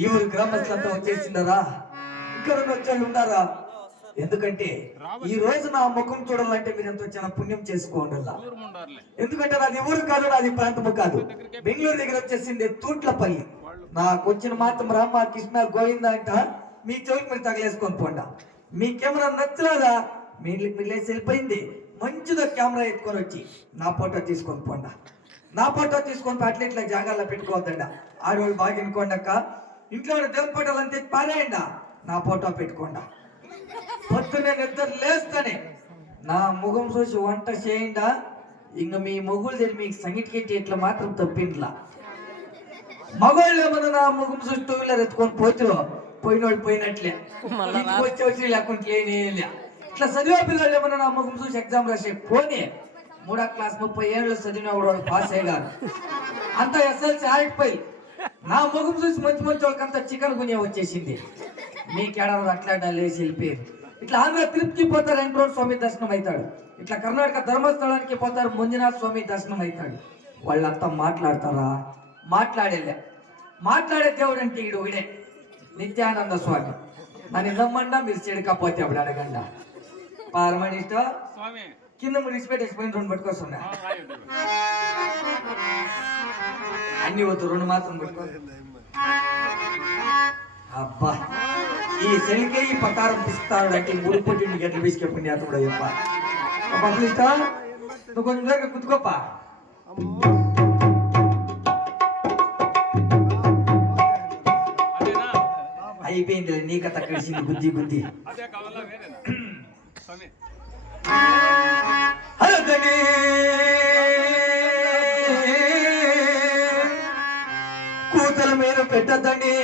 ఈ ఊరు గ్రామస్తులంతా వచ్చేసిందరా, ఇక్కడ వచ్చి ఉన్నారా? ఎందుకంటే ఈ రోజు నా ముఖం చూడాలంటే మీరు ఎంతో చాలా పుణ్యం చేసుకోండి. ఎందుకంటే నాది ఊరు కాదు, నాది ప్రాంతము కాదు. బెంగళూరు దగ్గర వచ్చేసింది తూట్లపల్లి. నాకు వచ్చిన మాత్రం రామ కృష్ణ గోవింద అంట మీ చెవికి మీరు తగలేసుకొని పోండా. మీ కెమెరా నచ్చలేదా? మీరు లేచి వెళ్ళిపోయింది. మంచిగా కెమెరా ఎత్తుకొని వచ్చి నా ఫోటో తీసుకొని పోండా. నా ఫోటో తీసుకొని అట్లా ఇట్లా జాగాల్లో పెట్టుకోవద్దండ. ఆడవాళ్ళు బాగా వినుకోండక్క. ఇంట్లో దేవుని ఫోటోలు అంతే పారేయండా, నా ఫోటో పెట్టుకోండా. పొద్దునే నిద్ర లేస్తానే నా ముఖం చూసి వంట చేయండా. ఇంక మీ మొగులు తెలిసి మీకు సంగీతకెట్టి ఇట్లా మాత్రం తప్పింట్లా. మగవాళ్ళు ఏమన్నా నా ముఖం చూసి టూ వీలర్ ఎత్తుకొని పోతురు, పోయినోళ్ళు పోయినట్లే. వచ్చి లేకుంటే ఇట్లా చదివే పిల్లలు ఏమన్నా నా ముఖం చూసి ఎగ్జామ్ రాసే పోనీ 3వ క్లాస్ 30 ఏళ్ళు చదివిన వాడు పాస్ అయ్యారు. అంతా ఎస్ఎల్సి ఆడిపోయి నా ముఖం చూసి మంచి మంచి వాళ్ళకంతా చికెన్ గునియా వచ్చేసింది. మీకేడారు అట్లా లేచి వెళ్ళిపోయారు. ఇట్లా ఆంధ్ర తిరుపతికి పోతారు, వెంకటేశ్వర స్వామి దర్శనం అవుతాడు. ఇట్లా కర్ణాటక ధర్మస్థలానికి పోతారు, మంజునాథ స్వామి దర్శనం అవుతాడు. వాళ్ళంతా మాట్లాడతారా? మాట్లాడే దేవుడు అంటే ఈడు ఇడే నిత్యానంద స్వామి. నన్ను నమ్మండా, మీరు చెడకపోతే అప్పుడు అడగండా. పారమణిష్ట కింద మురిసిపెట్టేసి పోయిన 2 పట్టుకొస్తున్నా. అన్ని వద్దు, 2 మాత్రం పట్టుకో. అబ్బా, ఈ శనికే ఈ పకారం పిస్తాడు అంటే 3 పొట్టి గంటలు పిసికెప్పండి అతడు చెప్ప. నువ్వు కొంచెం దగ్గర కుతుకోపా. అయిపోయింది నీ కథ కలిసింది బుద్ధి బుద్ధి. కూతల మీద పెట్టద్దండి,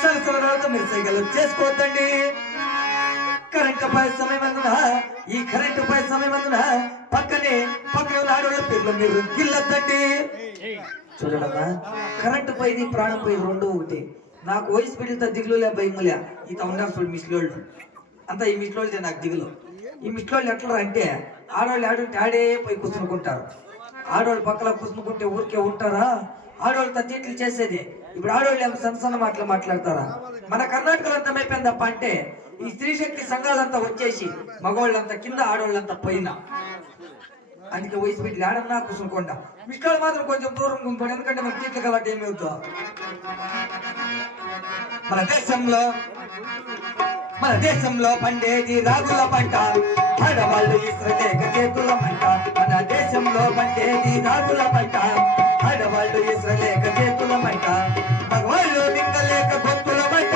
సరసర మీరు సైకిల్ చేసుకోవద్దండి. కరెంటు పై సమయం అందున ఈ కరెంటు పై సమయం అందున పక్కనే ఆడవాళ్ళ పేర్లు మీరు గిల్లద్దండి. చూడమ్మా, కరెంటు పైది ప్రాణం పై 2 ఒకటి. నాకు వయసు పెడితే దిగులులే భయములే. ఈ ఉన్నారు చూడు మిస్లోళ్ళు అంతా, ఈ మిస్లోళ్ళే నాకు దిగులు. ఈ మిస్లోళ్ళు ఎట్లా అంటే ఆడవాళ్ళు ఆడుంటే ఆడే పోయి కూర్చునుకుంటారు. ఆడవాళ్ళు పక్కన కూర్చునుకుంటే ఊరికే ఉంటారా? ఆడవాళ్ళు తత్తిట్లు చేసేది. ఇప్పుడు ఆడవాళ్ళు ఏమో సన్న మాటలు మాట్లాడతారా? మన కర్ణాటకలో అంతా అయిపోయిందప్ప అంటే ఈ స్త్రీ శక్తి సంఘాలంతా వచ్చేసి మగవాళ్ళంతా కింద, ఆడవాళ్ళంతా పైన. అందుకే వయసు పెట్టి ఆడన్నా కూర్చునుకోండా. మిస్టోళ్ళు మాత్రం కొంచెం దూరం కూర్చోండి, ఎందుకంటే మన తీర్లు కాబట్టి ఏమవుతుందో. మన దేశంలో పండేది రాగుల పంట, ఆడవాళ్ళు ఇసురలేక చేతుల మంట. మన దేశంలో పండేది రాగుల పంట, ఆడవాళ్ళు ఇసురలేక చేతుల మంట. మగవాళ్ళు మింగలేక గొంతుల మంట,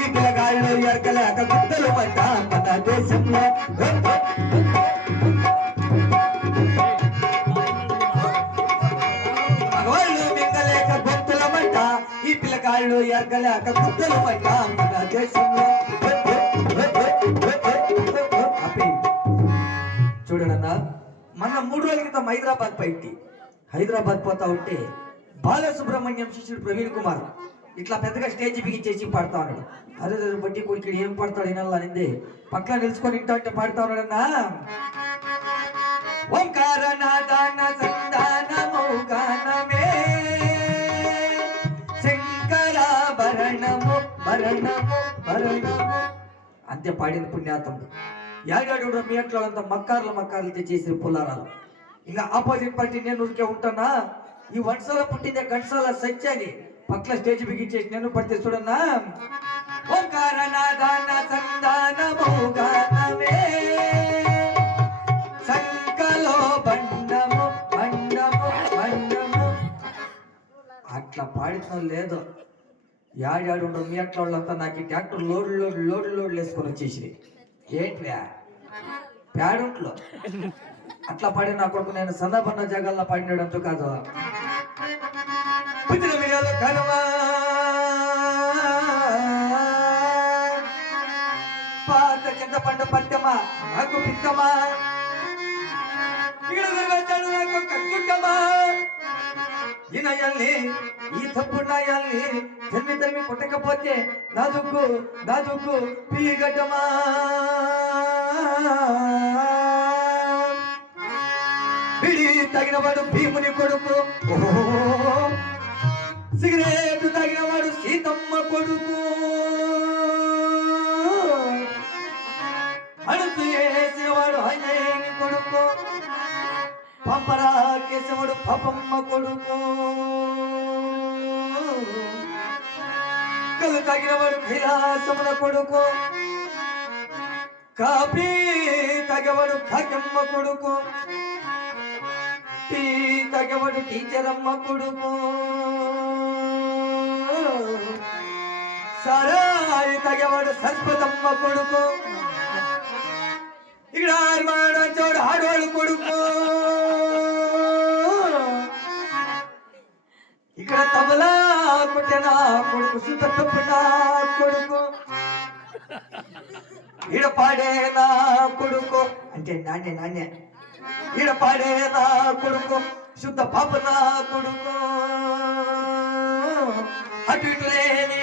ఈ పిల్లగాళ్ళు ఎరకలేక గుద్దలు మంట. మన దేశంలో మగవాళ్ళు మింగలేక గొంతుల మంట, ఈ పిల్లగాళ్ళు ఎరకలేక గుద్దలు మంట. మన దేశంలో చూడన్నా, మన 3 రోజుల క్రితం హైదరాబాద్ పోతా ఉంటే బాలసుబ్రహ్మణ్యం శిష్యుడు ప్రవీణ్ కుమార్ ఇట్లా పెద్దగా స్టేజ్ బిగించేసి పాడుతా ఉన్నాడు. అదే బట్టి ఇక్కడ ఏం పాడతాడు వినాలి అనింది. పక్కన నిలుచుకొని ఇంటా అంటే పాడుతా ఉన్నాడన్నా. ఓంకారనాదాన సంధానము గానమే శంకరాభరణము భరణము అంతే పాడింది పుణ్యాతముడు. యాగాడు మీ అట్లా అంతా మక్కార్లు చేసిన పుల్లారాలు. ఇంకా ఆపోజిట్ పార్టీ నేను ఊరికే ఉంటానా? ఈ వంటసాల పుట్టిందే గంటసాల సత్యాన్ని పక్కల స్టేజ్ బిగించేసి నేను పడితే చూడన్నా. ఓంకారనాదాన సంధానము గానమే సంకలో బండము అట్లా పాడిన లేదు. యాడాడు మీ అట్లా వాళ్ళంతా నాకు ట్రాక్టర్ లోడ్లు వేసుకొని వచ్చేసి ఏంట్రా పేడంట్లో అట్లా పాడి నా కొడుకు నేను సందర్భన్న జగాల్లో పాడినాడంటూ కాదు. పాత చింతపండు పట్టమా నాకు పిక్కమా, ఈ తప్పు నాయాల్ని తల్లి కొట్టకపోతే నాదుకు పీగడ్డమా. తగిన వాడు భీముని కొడుకు, ఓ పాలు తాగినవాడు కైలాసమున కొడుకు, కాఫీ తాగేవాడు భాగ్యమ్మ కొడుకు, టీ తాగేవాడు టీచరమ్మ కొడుకు, సారాయి తాగేవాడు సరస్వతమ్మ కొడుకు, ఇక్కడ చోడు ఆడవాళ్ళు కొడుకు, ఇక్కడ తబలా కొట్టిన కొడుకు, సుత కొడుకు, ఈడ పాడే నా కొడుకు అంటే నాణ్య నాణ్య, ఈడ పాడే నా కొడుకు, శుద్ధ పాప నా కొడుకు, అటు ఇటు లేని